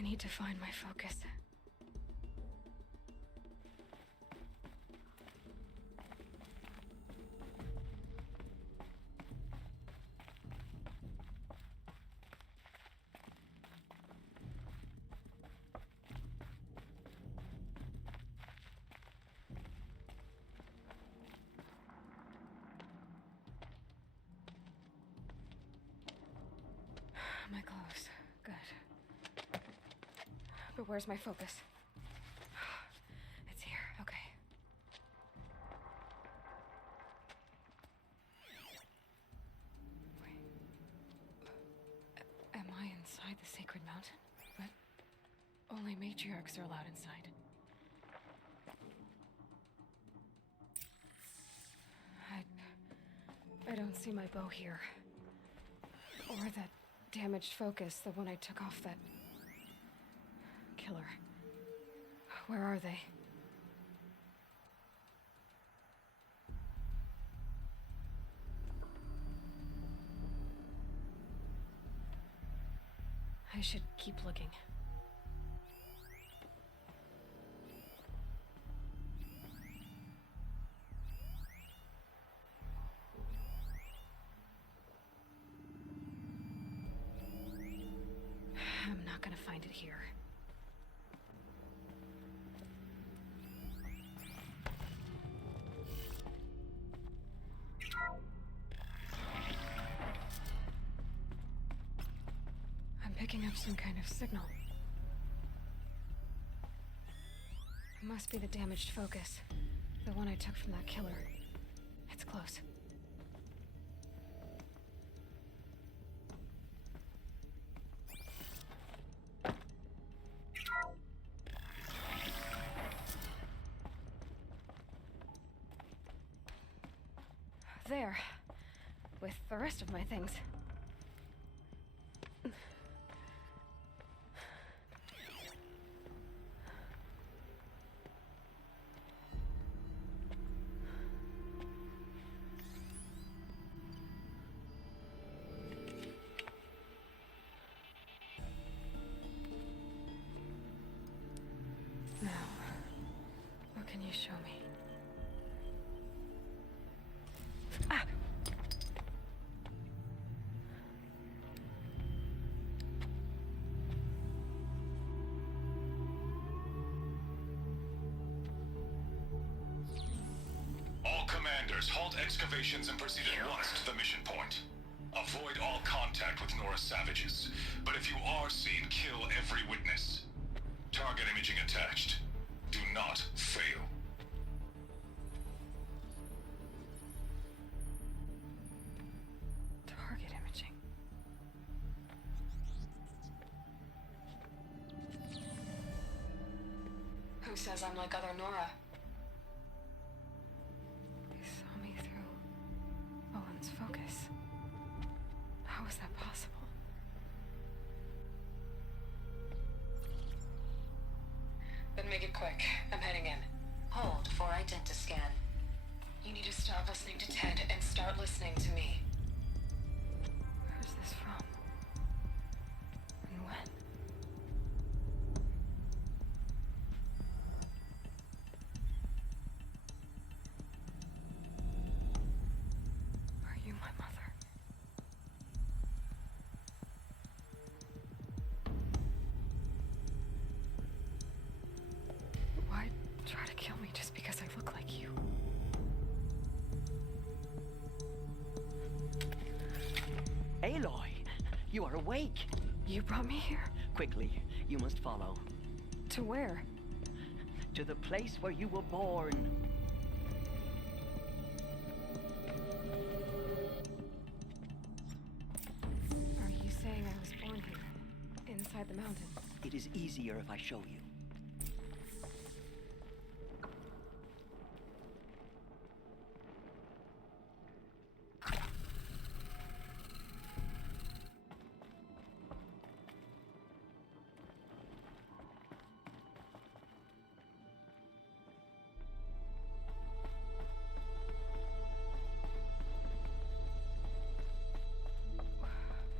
I need to find my focus. My clothes. Good. But where's my focus? It's here. Okay. Wait. Am I inside the Sacred Mountain? But only matriarchs are allowed inside. I don't see my bow here. Or that damaged focus, the one I took off that killer. Where are they? I should keep looking. I'm not gonna find it here. I'm picking up some kind of signal. It must be the damaged focus. The one I took from that killer. It's close. There. With the rest of my things. Now, what can you show me? Ah! All commanders, halt excavations and proceed at once to the mission point. Avoid all contact with Nora savages, but if you are seen, kill every witness. Target imaging attached. Do not fail. Target imaging. Who says I'm like other Nora? They saw me through Owen's focus. How is that possible? Then make it quick. I'm heading in. Hold for identiscan. You need to stop listening to Ted and start listening to me. Where's this from? And when? Are you my mother? Why try to kill me just because I look like you? Aloy, you are awake. You brought me here? Quickly, you must follow. To where? To the place where you were born. Are you saying I was born here? Inside the mountain? It is easier if I show you.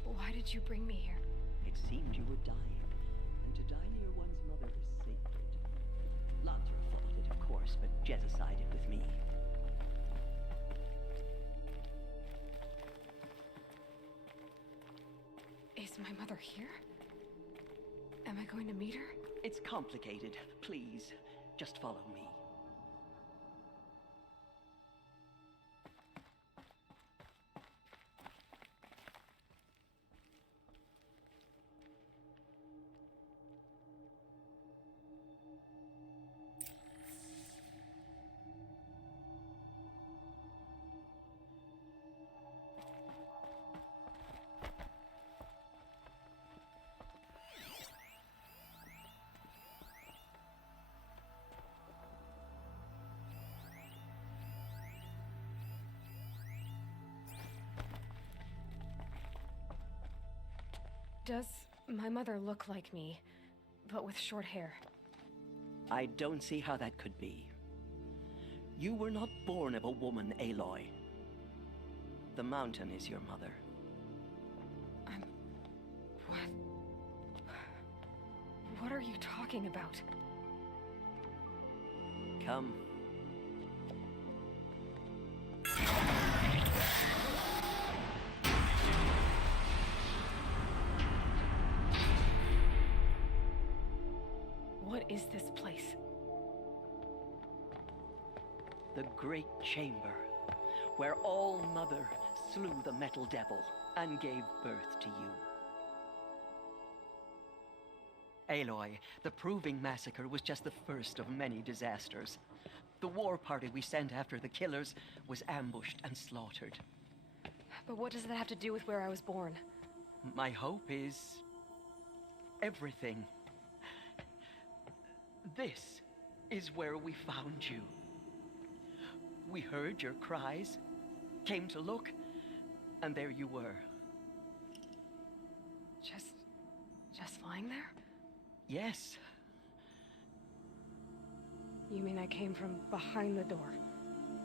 Why did you bring me here? It seemed you were dying, and to die near one's mother is sacred. Lantra fought it, of course, but Jezza sided with me. Is my mother here? Am I going to meet her? It's complicated. Please, just follow me. Does my mother look like me, but with short hair? I don't see how that could be. You were not born of a woman, Aloy. The mountain is your mother. What? What are you talking about? Come. What is this place? The Great Chamber, where All Mother slew the Metal Devil and gave birth to you. Aloy, the Proving Massacre was just the first of many disasters. The war party we sent after the killers was ambushed and slaughtered. But what does that have to do with where I was born? My hope is everything. This is where we found you. We heard your cries, came to look, and there you were. Just lying there? Yes. You mean I came from behind the door?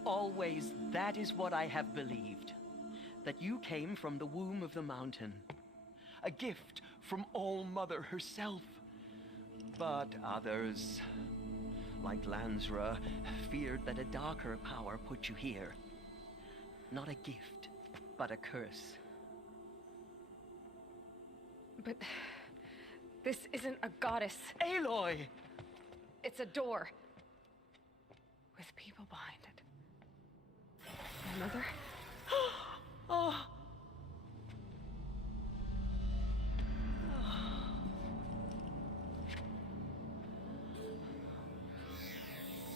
Always, that is what I have believed. That you came from the womb of the mountain. A gift from All Mother herself. But others, like Lansra, feared that a darker power put you here. Not a gift, but a curse. But this isn't a goddess. Aloy! It's a door. With people behind it. My mother? Oh!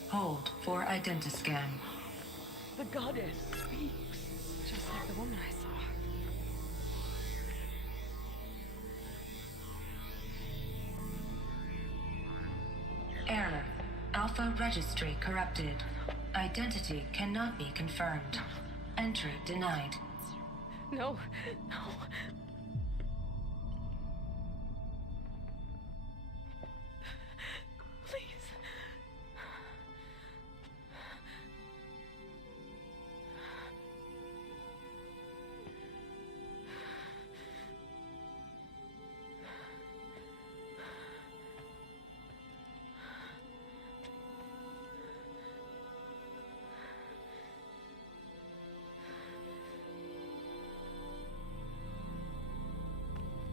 Hold for identiscan. The goddess speaks. Just like the woman I saw. Error. Alpha registry corrupted. Identity cannot be confirmed. Entry denied. No, no. Please.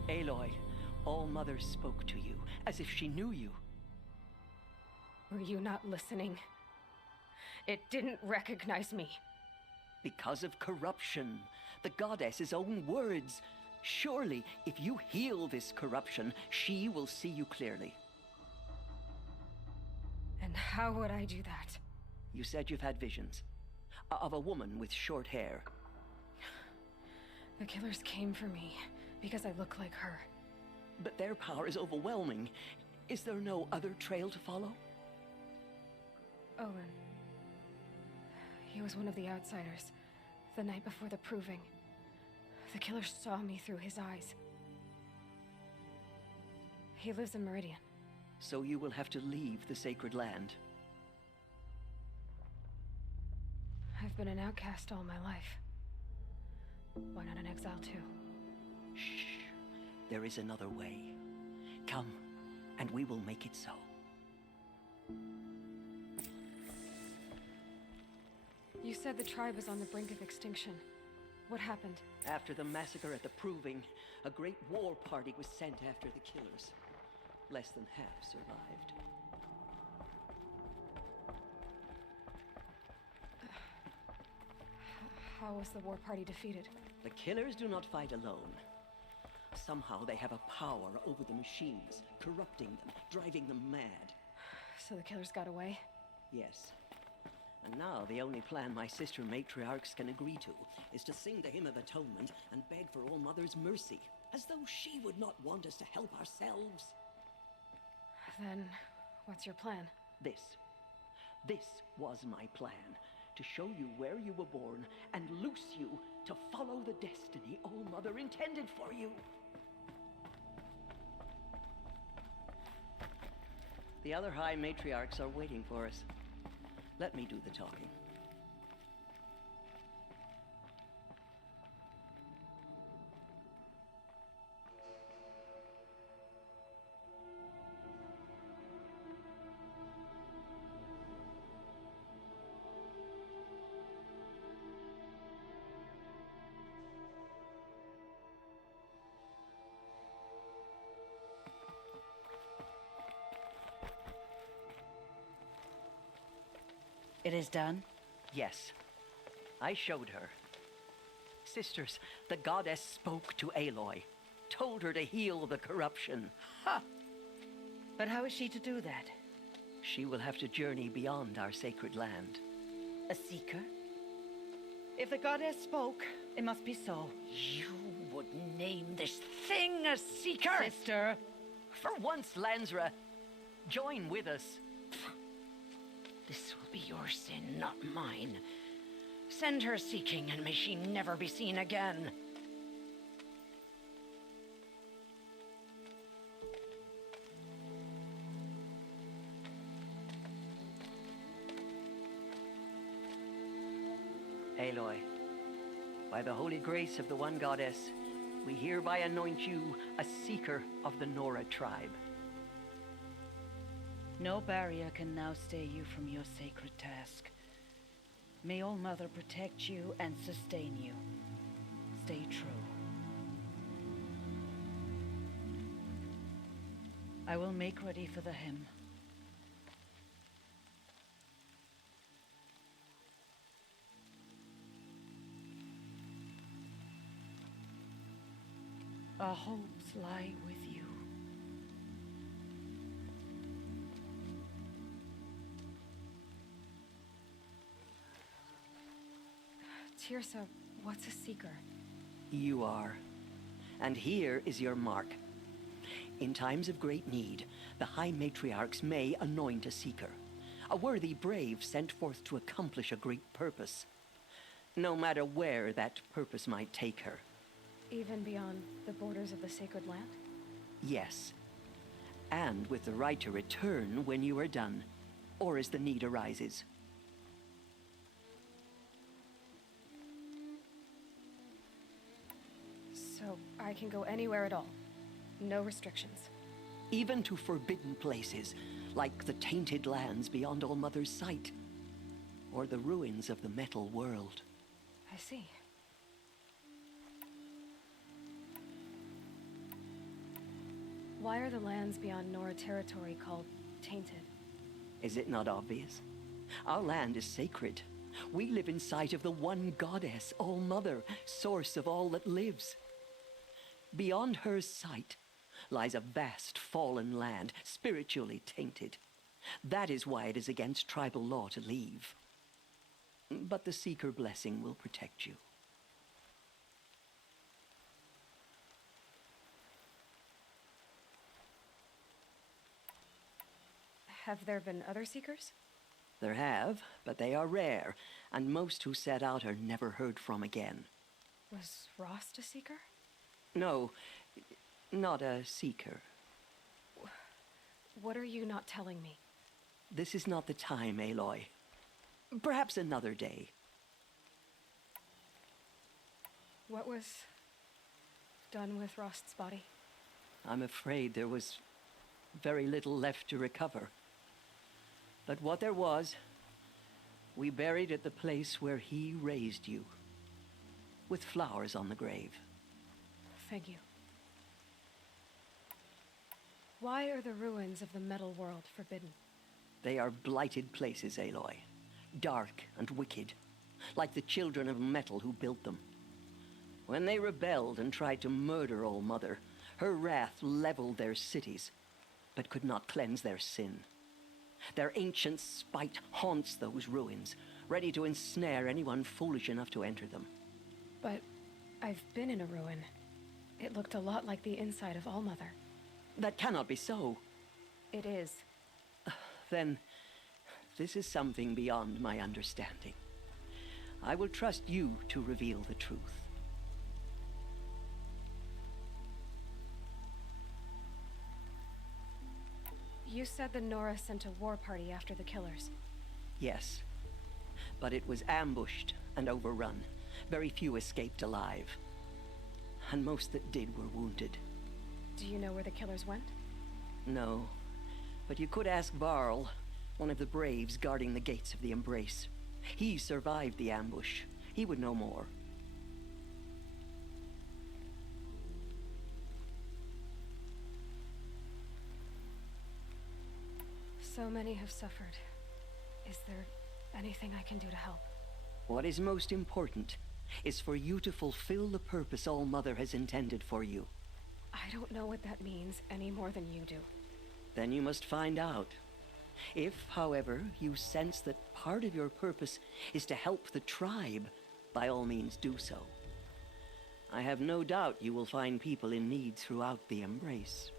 Aloy, All Mother spoke to you, as if she knew you. Were you not listening? It didn't recognize me. Because of corruption. The goddess's own words. Surely, if you heal this corruption, she will see you clearly. And how would I do that? You said you've had visions. Of a woman with short hair. The killers came for me because I look like her. But their power is overwhelming. Is there no other trail to follow? Owen. He was one of the outsiders. The night before the Proving. The killers saw me through his eyes. He lives in Meridian. So you will have to leave the sacred land. I've been an outcast all my life. Why not an exile too? Shh. There is another way. Come. and we will make it so. You said the tribe was on the brink of extinction. What happened? After the massacre at the Proving, a great war party was sent after the killers. Less than half survived. How was the war party defeated? The killers do not fight alone. Somehow they have a power over the machines, corrupting them, driving them mad. So the killers got away? Yes. And now the only plan my sister matriarchs can agree to is to sing the Hymn of Atonement and beg for All Mother's mercy, as though she would not want us to help ourselves. Then, what's your plan? This was my plan. To show you where you were born and loose you to follow the destiny All Mother intended for you. The other High Matriarchs are waiting for us. Let me do the talking. It is done? Yes. I showed her. Sisters, the goddess spoke to Aloy, told her to heal the corruption. Ha! But how is she to do that? She will have to journey beyond our sacred land. A seeker? If the goddess spoke, it must be so. You would name this thing a seeker? Sister! For once, Lansra, join with us. This will be your sin, not mine. Send her seeking, and may she never be seen again. Aloy, by the holy grace of the one goddess, we hereby anoint you a seeker of the Nora tribe. No barrier can now stay you from your sacred task. May All Mother protect you and sustain you. Stay true. I will make ready for the hymn. Our hopes lie with you. Teersa, what's a seeker? You are. And here is your mark. In times of great need, the High Matriarchs may anoint a seeker. A worthy brave sent forth to accomplish a great purpose. No matter where that purpose might take her. Even beyond the borders of the sacred land? Yes. And with the right to return when you are done, or as the need arises. So I can go anywhere at all? No restrictions? Even to forbidden places, like the tainted lands beyond All Mother's sight. Or the ruins of the metal world. I see. Why are the lands beyond Nora territory called tainted? Is it not obvious? Our land is sacred. We live in sight of the one goddess, All Mother, source of all that lives. Beyond her sight lies a vast fallen land, spiritually tainted. That is why it is against tribal law to leave. But the Seeker blessing will protect you. Have there been other Seekers? There have, but they are rare, and most who set out are never heard from again. Was Rost a Seeker? No, not a Seeker. What are you not telling me? This is not the time, Aloy. Perhaps another day. What was done with Rost's body? I'm afraid there was very little left to recover. But what there was, we buried at the place where he raised you, with flowers on the grave. Thank you. Why are the ruins of the metal world forbidden? They are blighted places, Aloy. Dark and wicked, like the children of metal who built them. When they rebelled and tried to murder All Mother, her wrath leveled their cities, but could not cleanse their sin. Their ancient spite haunts those ruins, ready to ensnare anyone foolish enough to enter them. But I've been in a ruin. It looked a lot like the inside of All Mother. That cannot be so. It is. Then, this is something beyond my understanding. I will trust you to reveal the truth. You said the Nora sent a war party after the killers. Yes, but it was ambushed and overrun. Very few escaped alive. And most that did were wounded. Do you know where the killers went? No, but you could ask Varl, one of the Braves guarding the gates of the Embrace. He survived the ambush. He would know more. So many have suffered. Is there anything I can do to help? What is most important is for you to fulfill the purpose All Mother has intended for you. I don't know what that means any more than you do. Then you must find out. If, however, you sense that part of your purpose is to help the tribe, by all means do so. I have no doubt you will find people in need throughout the Embrace.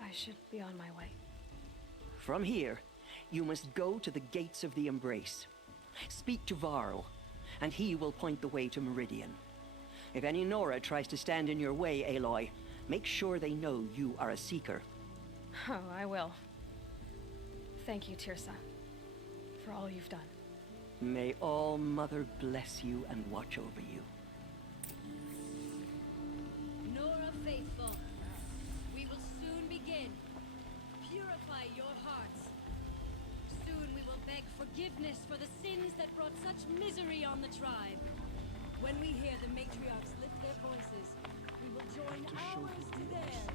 I should be on my way. From here, you must go to the gates of the Embrace. Speak to Varl, and he will point the way to Meridian. If any Nora tries to stand in your way, Aloy, make sure they know you are a Seeker. Oh, I will. Thank you, Tirsa, for all you've done. May All Mother bless you and watch over you. Nora faithful, we will soon begin. Purify your hearts. Soon we will beg forgiveness for the sins that brought such misery on the tribe. When we hear the matriarchs lift their voices, we will join ours to theirs.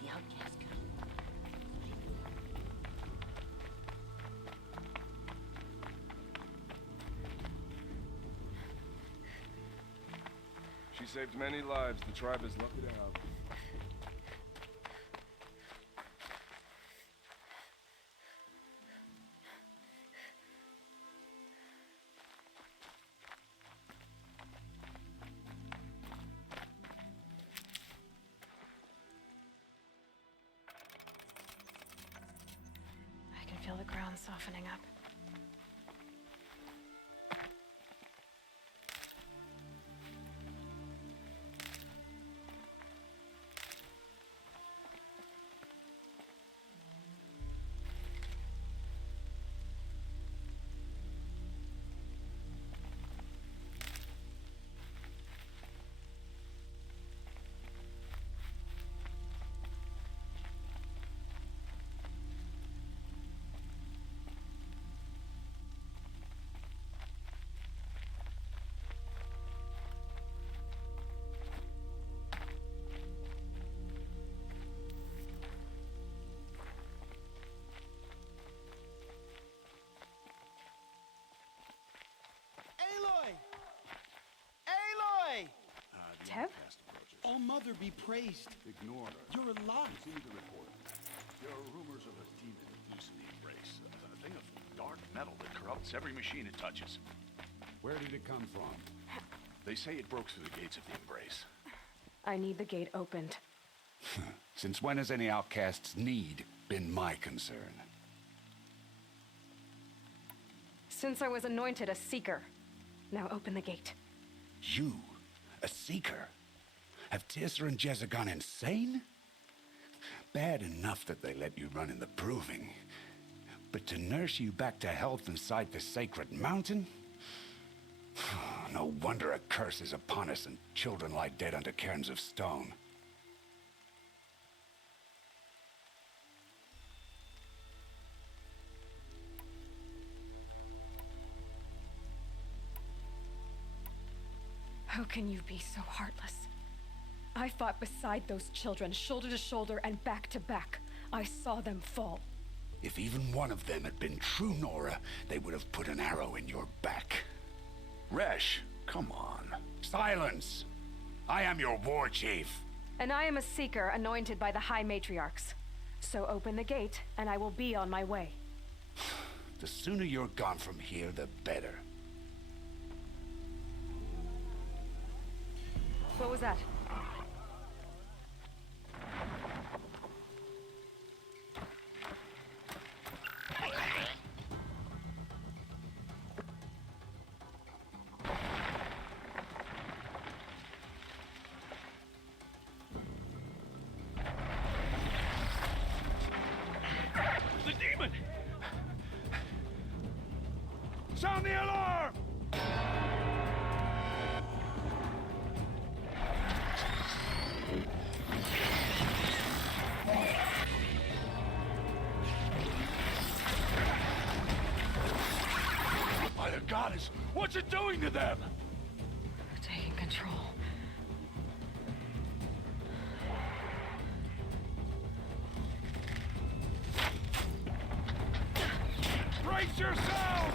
The outcast girl. She saved many lives. The tribe is lucky to have. I can feel the ground softening up. Aloy! Aloy! Tev? All Mother be praised. Ignore her. You're alive. See the report. There are rumors of a demon loose in the Embrace. A thing of dark metal that corrupts every machine it touches. Where did it come from? They say it broke through the gates of the Embrace. I need the gate opened. Since when has any outcast's need been my concern? Since I was anointed a Seeker. Now open the gate. You? A Seeker? Have Tirsa and Jezza gone insane? Bad enough that they let you run in the Proving. But to nurse you back to health inside the sacred mountain? No wonder a curse is upon us and children lie dead under cairns of stone. How can you be so heartless? I fought beside those children, shoulder to shoulder and back to back. I saw them fall. If even one of them had been true Nora, they would have put an arrow in your back. Resh, come on. Silence! I am your war chief. And I am a seeker anointed by the High Matriarchs. So open the gate, and I will be on my way. The sooner you're gone from here, the better. What was that? The demon! Sound the alarm! By the goddess, what's it doing to them? Taking control. Brace yourselves!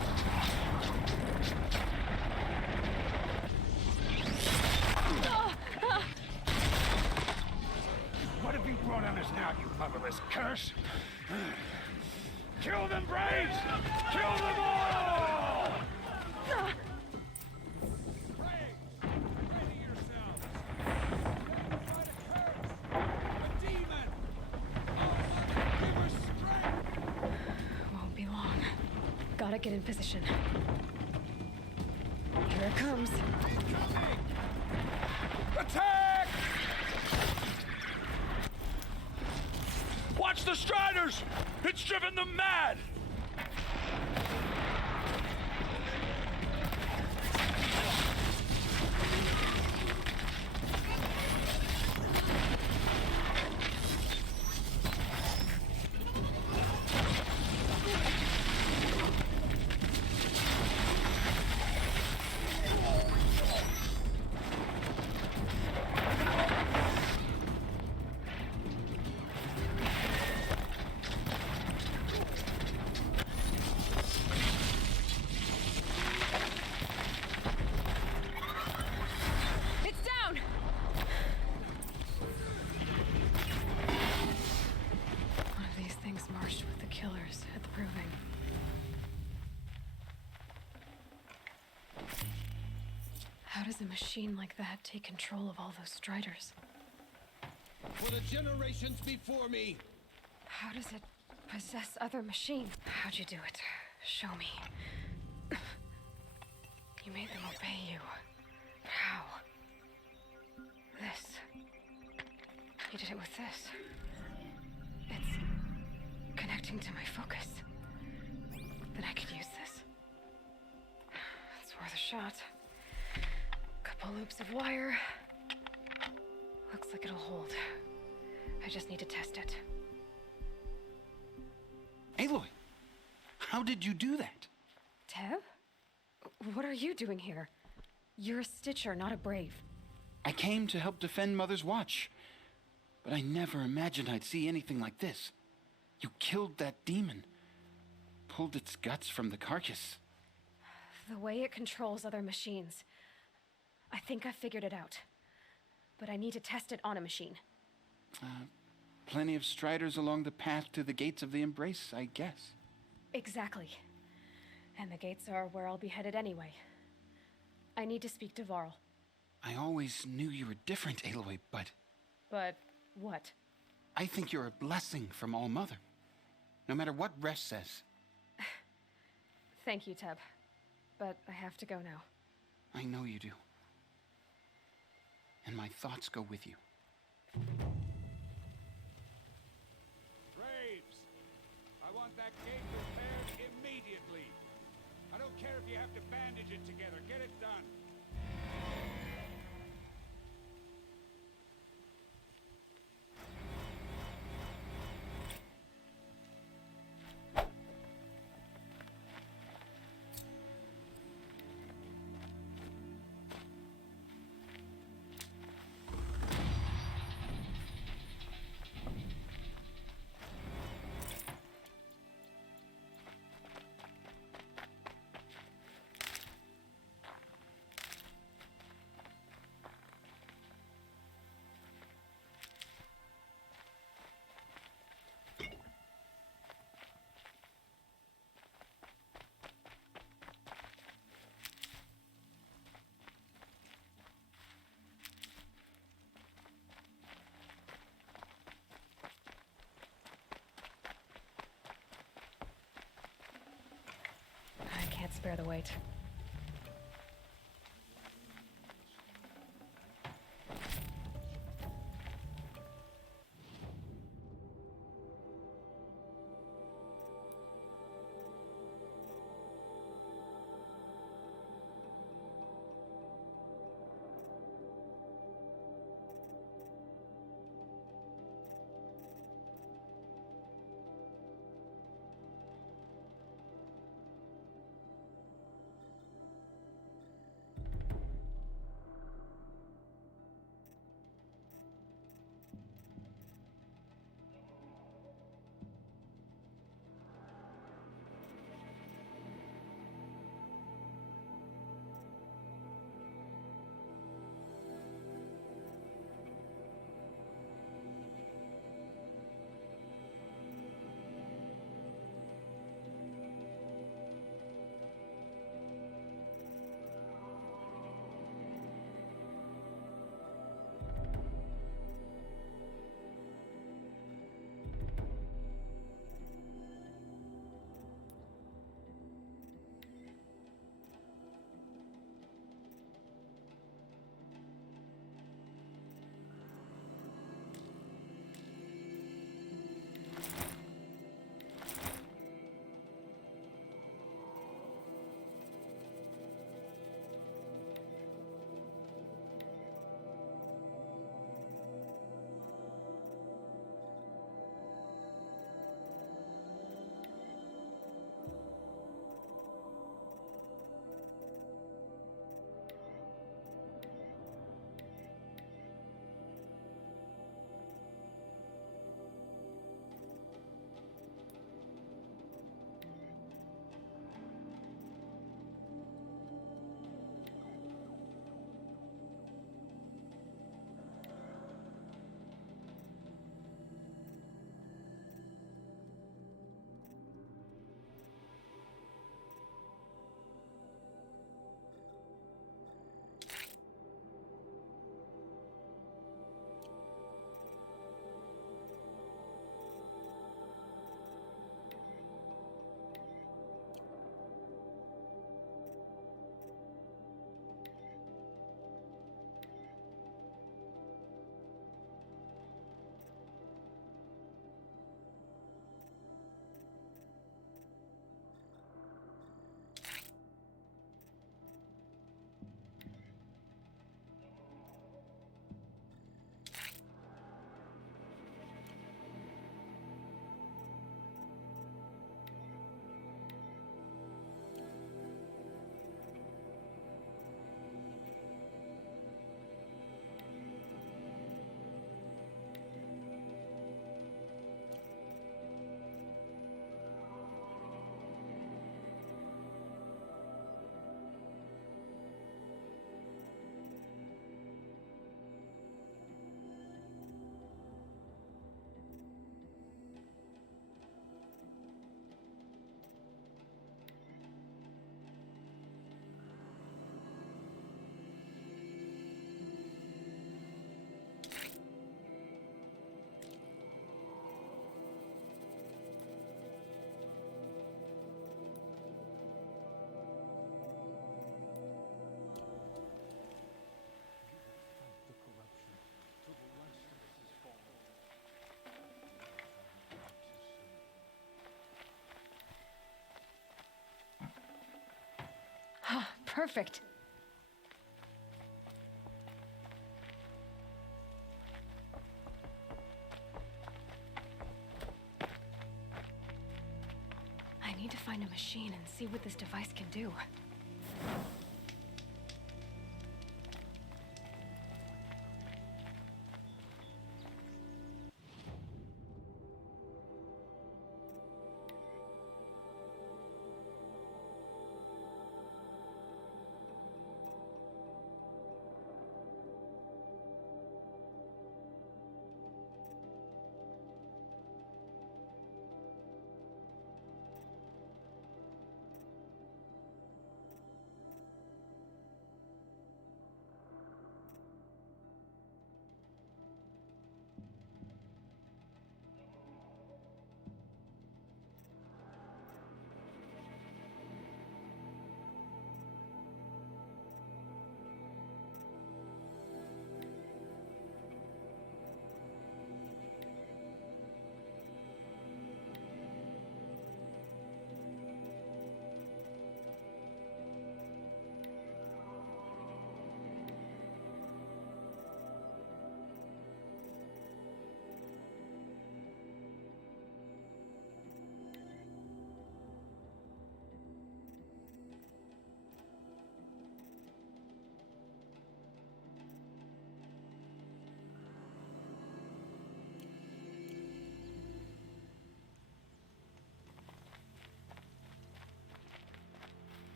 What have you brought on us now, you motherless curse? Kill them, Braves! Kill them all! Won't be long. Gotta get in position. Here it comes. Attack! Watch the Striders! It's driven them mad! It's down! One of these things marched with the killers at the Proving. How does a machine like that take control of all those Striders? For the generations before me! How does it possess other machines? How'd you do it? Show me. You made them obey you. But how? This. You did it with this. It's connecting to my focus. Then I could use this. It's worth a shot. Couple loops of wire. Looks like it'll hold. I just need to test it. Aloy, how did you do that? Tev? What are you doing here? You're a Stitcher, not a Brave. I came to help defend Mother's Watch, but I never imagined I'd see anything like this. You killed that demon, pulled its guts from the carcass. The way it controls other machines. I think I figured it out. But I need to test it on a machine. Plenty of Striders along the path to the gates of the Embrace, I guess. Exactly. And the gates are where I'll be headed anyway. I need to speak to Varl. I always knew you were different, Aloy, but But what? I think you're a blessing from All Mother. No matter what Resh says. Thank you, Teb. But I have to go now. I know you do. And my thoughts go with you. Braves! I want that gate repaired. you have to bandage it together. Get it done. I can't spare the weight. perfect. I need to find a machine and see what this device can do.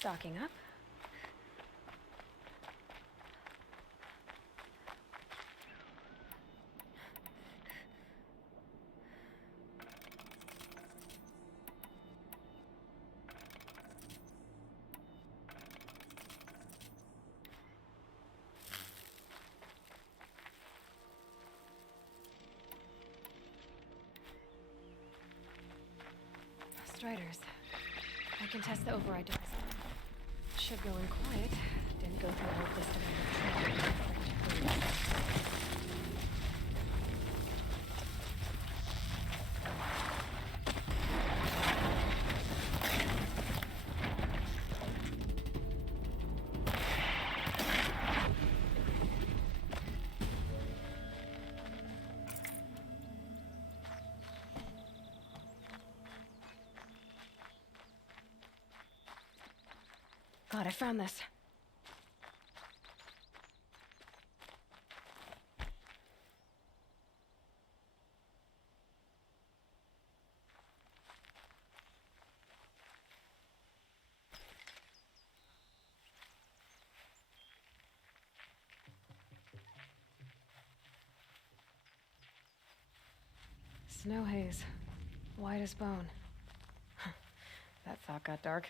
Stocking up. Striders. I can test the override device. Should go in quiet. Didn't go through a whole system of training. God, I found this. Snow haze. White as bone. That thought got dark.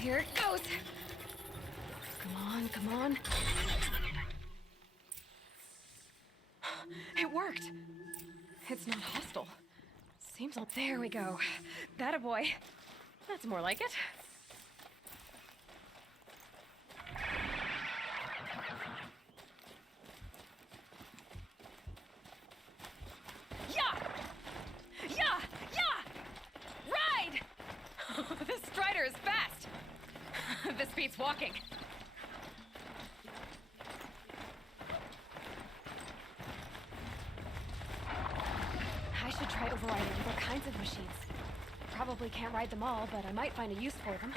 Here it goes. Come on, come on. It worked. It's not hostile. Seems like... There we go. That a boy. That's more like it. Yeah! Yeah! Yeah! Ride! This Strider is fast. This beats walking. I should try overriding other kinds of machines. Probably can't ride them all, but I might find a use for them.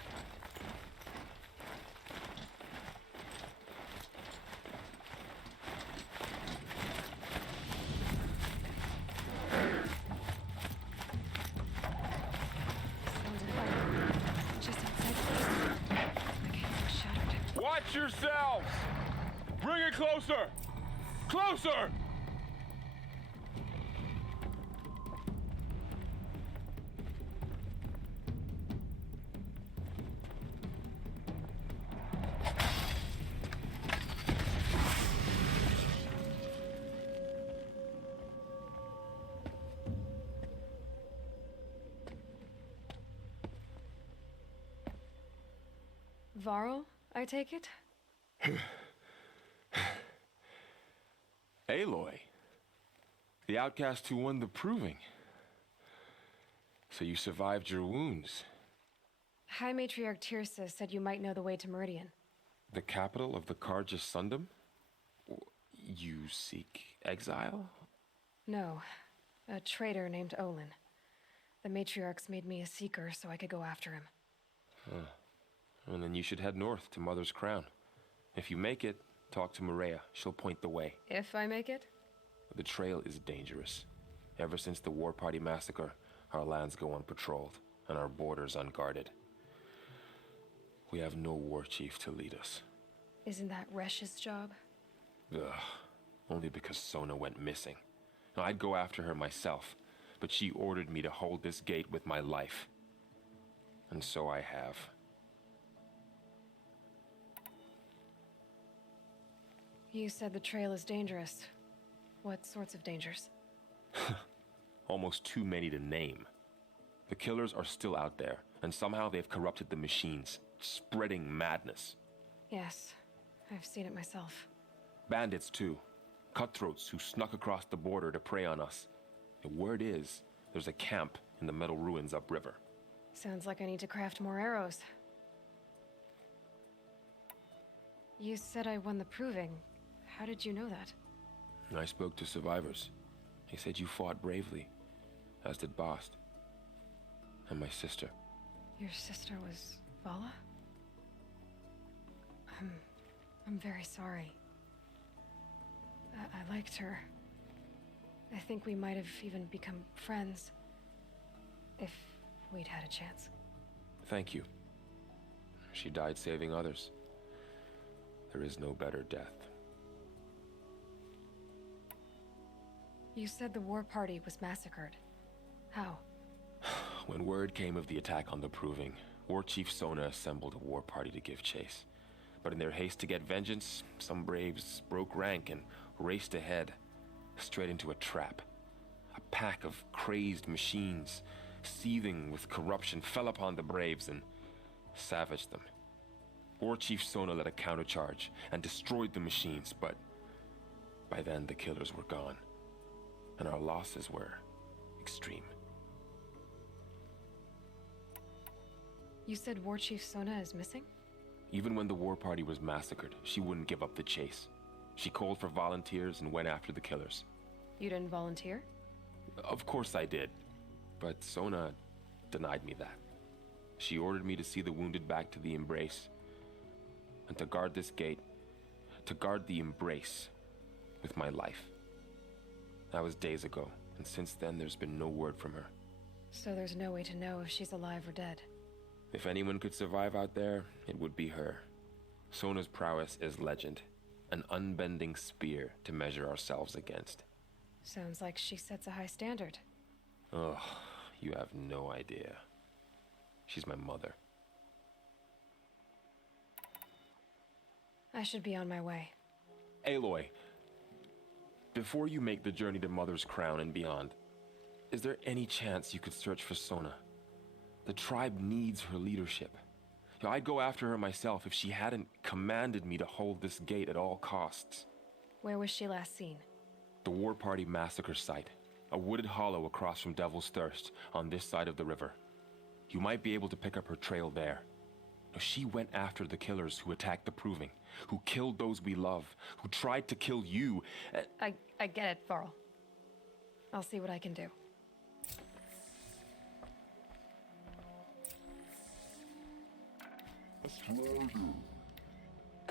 Watch yourselves! Bring it closer! Closer! Varl, I take it? Aloy. The outcast who won the proving. So you survived your wounds. High Matriarch Tirsa said you might know the way to Meridian. The capital of the Carja Sundom? You seek exile? No. A traitor named Olin. The Matriarchs made me a seeker so I could go after him. Huh. And then you should head north to Mother's Crown. If you make it, talk to Maria. She'll point the way. If I make it? The trail is dangerous. Ever since the War Party massacre, our lands go unpatrolled, and our borders unguarded. We have no war chief to lead us. Isn't that Resh's job? Ugh. Only because Sona went missing. Now, I'd go after her myself, but she ordered me to hold this gate with my life. And so I have. You said the trail is dangerous. What sorts of dangers? Almost too many to name. The killers are still out there, and somehow they've corrupted the machines, spreading madness. Yes, I've seen it myself. Bandits, too. Cutthroats who snuck across the border to prey on us. The word is, there's a camp in the metal ruins upriver. Sounds like I need to craft more arrows. You said I won the proving. How did you know that? I spoke to survivors. They said you fought bravely, as did Bast. And my sister. Your sister was Vala? I'm very sorry. I liked her. I think we might have even become friends. If we'd had a chance. Thank you. She died saving others. There is no better death. You said the war party was massacred. How? When word came of the attack on the Proving, War Chief Sona assembled a war party to give chase. But in their haste to get vengeance, some braves broke rank and raced ahead, straight into a trap. A pack of crazed machines, seething with corruption, fell upon the braves and savaged them. War Chief Sona led a countercharge and destroyed the machines, but by then the killers were gone. And our losses were extreme. You said War Chief Sona is missing? Even when the war party was massacred, she wouldn't give up the chase. She called for volunteers and went after the killers. You didn't volunteer? Of course I did. But Sona denied me that. She ordered me to see the wounded back to the Embrace. And to guard this gate, to guard the Embrace with my life. That was days ago, and since then there's been no word from her. So there's no way to know if she's alive or dead. If anyone could survive out there, it would be her. Sona's prowess is legend, an unbending spear to measure ourselves against. Sounds like she sets a high standard. Oh, you have no idea. She's my mother. I should be on my way. Aloy, before you make the journey to Mother's Crown and beyond, is there any chance you could search for Sona? The tribe needs her leadership. I'd go after her myself if she hadn't commanded me to hold this gate at all costs. Where was she last seen? The War Party massacre site. A wooded hollow across from Devil's Thirst, on this side of the river. You might be able to pick up her trail there. She went after the killers who attacked the Proving, who killed those we love, who tried to kill you. I get it, Varl. I'll see what I can do.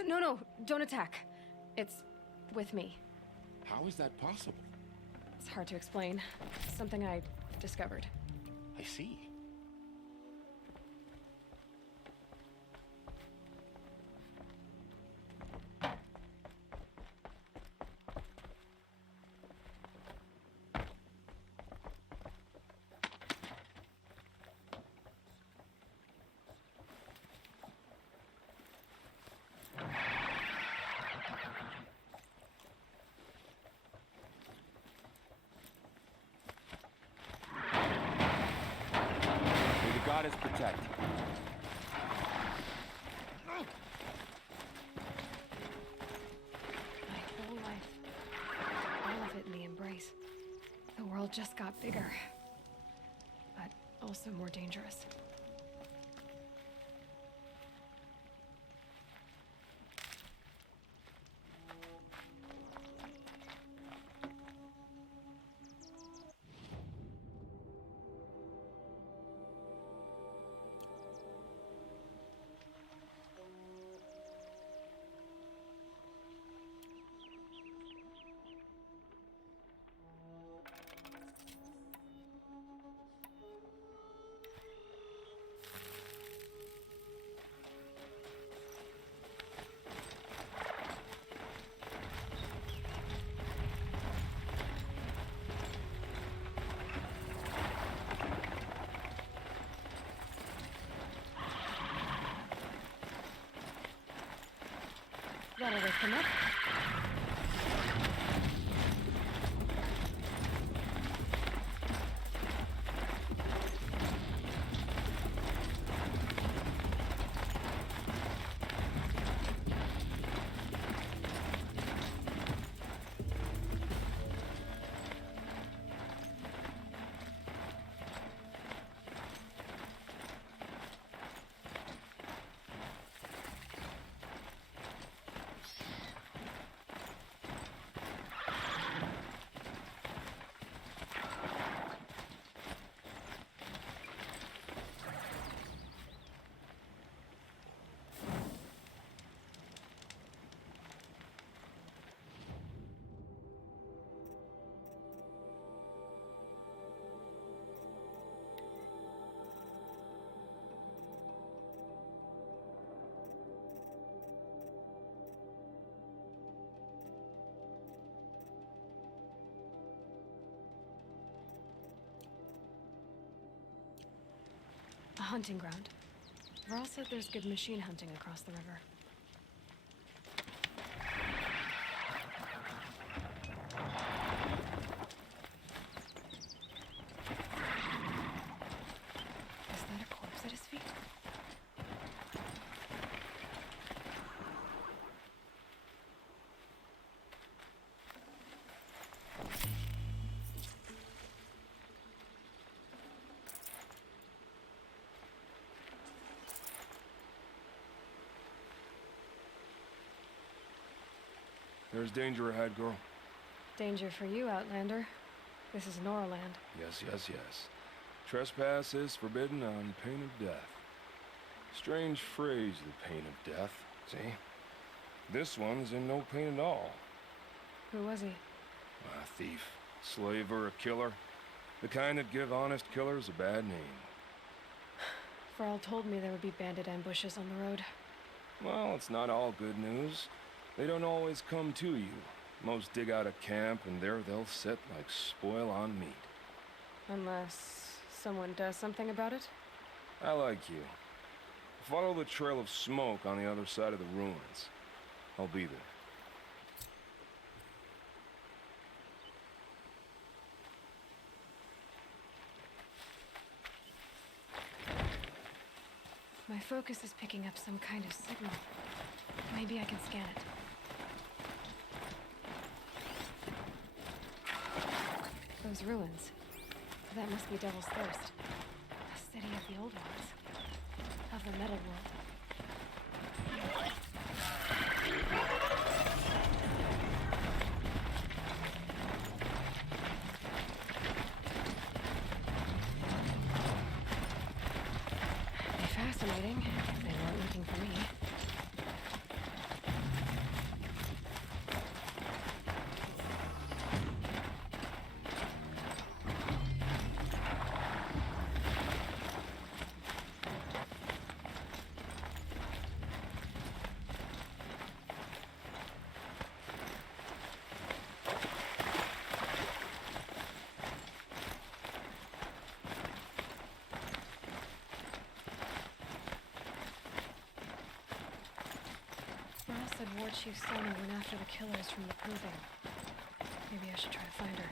No, don't attack. It's with me. How is that possible? It's hard to explain. Something I discovered. I see. Goddess protect. My whole life, all of it in the embrace. The world just got bigger, but also more dangerous. That'll wake them up. A hunting ground. Varl said there's good machine hunting across the river. Is that a corpse at his feet? There's danger ahead, girl. Danger for you, Outlander. This is Nora land. Yes, yes, yes. Trespass is forbidden on pain of death. Strange phrase, the pain of death, see? This one's in no pain at all. Who was he? A thief, slaver, a killer. The kind that give honest killers a bad name. Varl told me there would be bandit ambushes on the road. Well, it's not all good news. They don't always come to you. Most dig out a camp, and there they'll sit like spoil on meat. Unless someone does something about it? I like you. Follow the trail of smoke on the other side of the ruins. I'll be there. My focus is picking up some kind of signal. Maybe I can scan it. Those ruins. That must be Devil's Thirst. A city of the old ones. Of the metal world. Fascinating. They weren't looking for me. War Chief Sona went after the killers from the Proving. Maybe I should try to find her.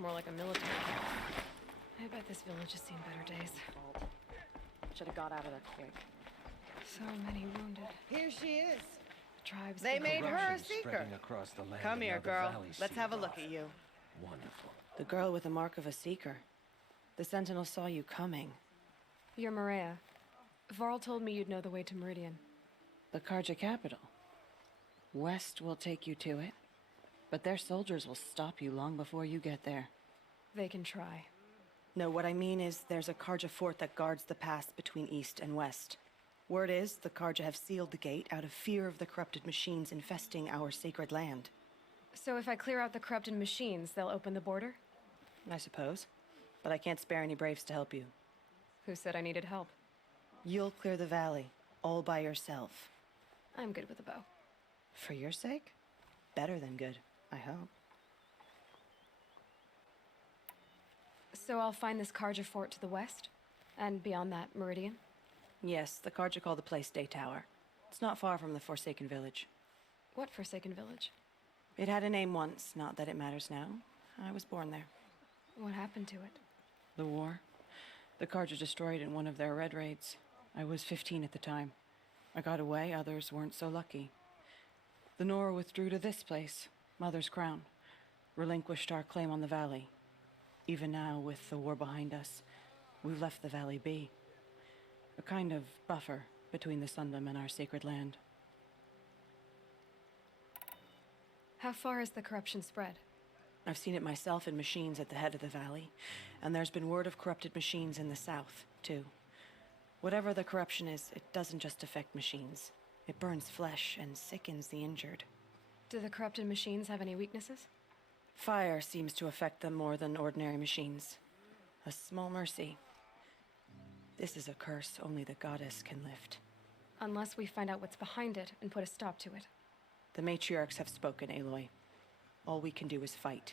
More like a military camp. I bet this village has seen better days. Should have got out of there quick. So many wounded. Here she is. Tribes. They made her a seeker. Across the land. Come here, girl. Let's have a look at you. Wonderful. The girl with the mark of a seeker. The Sentinel saw you coming. You're Maria. Varl told me you'd know the way to Meridian. The Carja capital. West will take you to it. But their soldiers will stop you long before you get there. They can try. No, what I mean is there's a Carja fort that guards the pass between east and west. Word is the Carja have sealed the gate out of fear of the corrupted machines infesting our sacred land. So if I clear out the corrupted machines, they'll open the border? I suppose. But I can't spare any braves to help you. Who said I needed help? You'll clear the valley, all by yourself. I'm good with a bow. For your sake? Better than good. I hope. So I'll find this Carja fort to the west? And beyond that, Meridian? Yes, the Carja call the place Day Tower. It's not far from the Forsaken Village. What Forsaken Village? It had a name once, not that it matters now. I was born there. What happened to it? The war. The Carja destroyed in one of their red raids. I was 15 at the time. I got away, others weren't so lucky. The Nora withdrew to this place. Mother's Crown, relinquished our claim on the valley. Even now, with the war behind us, we've left the valley be. A kind of buffer between the Sundom and our sacred land. How far has the corruption spread? I've seen it myself in machines at the head of the valley, and there's been word of corrupted machines in the south, too. Whatever the corruption is, it doesn't just affect machines. It burns flesh and sickens the injured. Do the corrupted machines have any weaknesses? Fire seems to affect them more than ordinary machines. A small mercy. This is a curse only the goddess can lift. Unless we find out what's behind it and put a stop to it. The matriarchs have spoken, Aloy. All we can do is fight.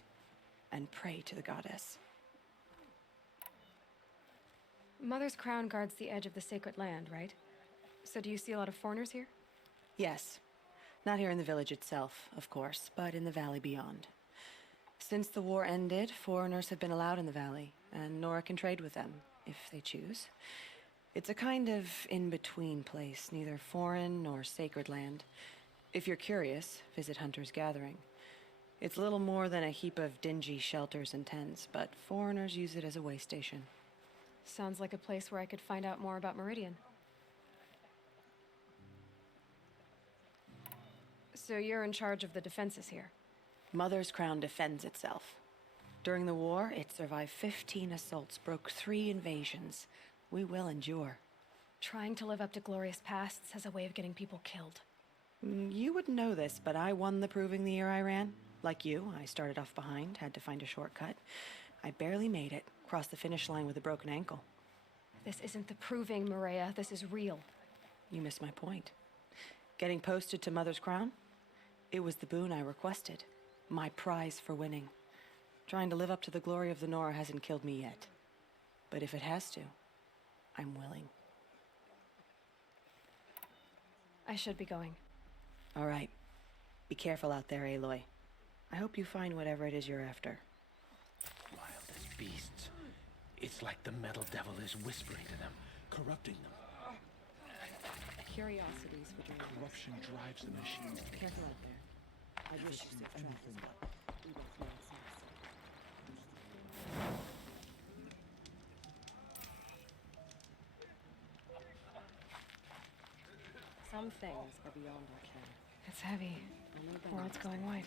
And pray to the goddess. Mother's Crown guards the edge of the sacred land, right? So do you see a lot of foreigners here? Yes. Not here in the village itself, of course, but in the valley beyond. Since the war ended, foreigners have been allowed in the valley, and Nora can trade with them, if they choose. It's a kind of in-between place, neither foreign nor sacred land. If you're curious, visit Hunter's Gathering. It's little more than a heap of dingy shelters and tents, but foreigners use it as a way station. Sounds like a place where I could find out more about Meridian. So you're in charge of the defenses here? Mother's Crown defends itself. During the war, it survived 15 assaults, broke 3 invasions. We will endure. Trying to live up to glorious pasts has a way of getting people killed. You wouldn't know this, but I won the proving the year I ran. Like you, I started off behind, had to find a shortcut. I barely made it, crossed the finish line with a broken ankle. This isn't the proving, Maria. This is real. You missed my point. Getting posted to Mother's Crown? It was the boon I requested. My prize for winning. Trying to live up to the glory of the Nora hasn't killed me yet. But if it has to, I'm willing. I should be going. All right. Be careful out there, Aloy. I hope you find whatever it is you're after. Wild as beasts. It's like the metal devil is whispering to them, corrupting them. Curiosities for dreamers. Corruption drives the machines. Careful out there. I wish you safe travels, but we both know it's not so. Some things are beyond our ken. It's heavy. Or it's going white.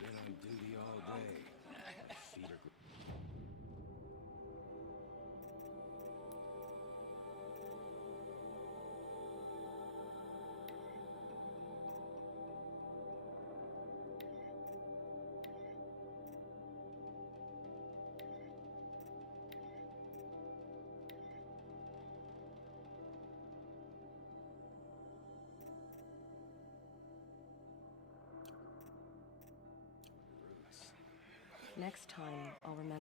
Been on duty all day. Feet are... Next time, I'll remember.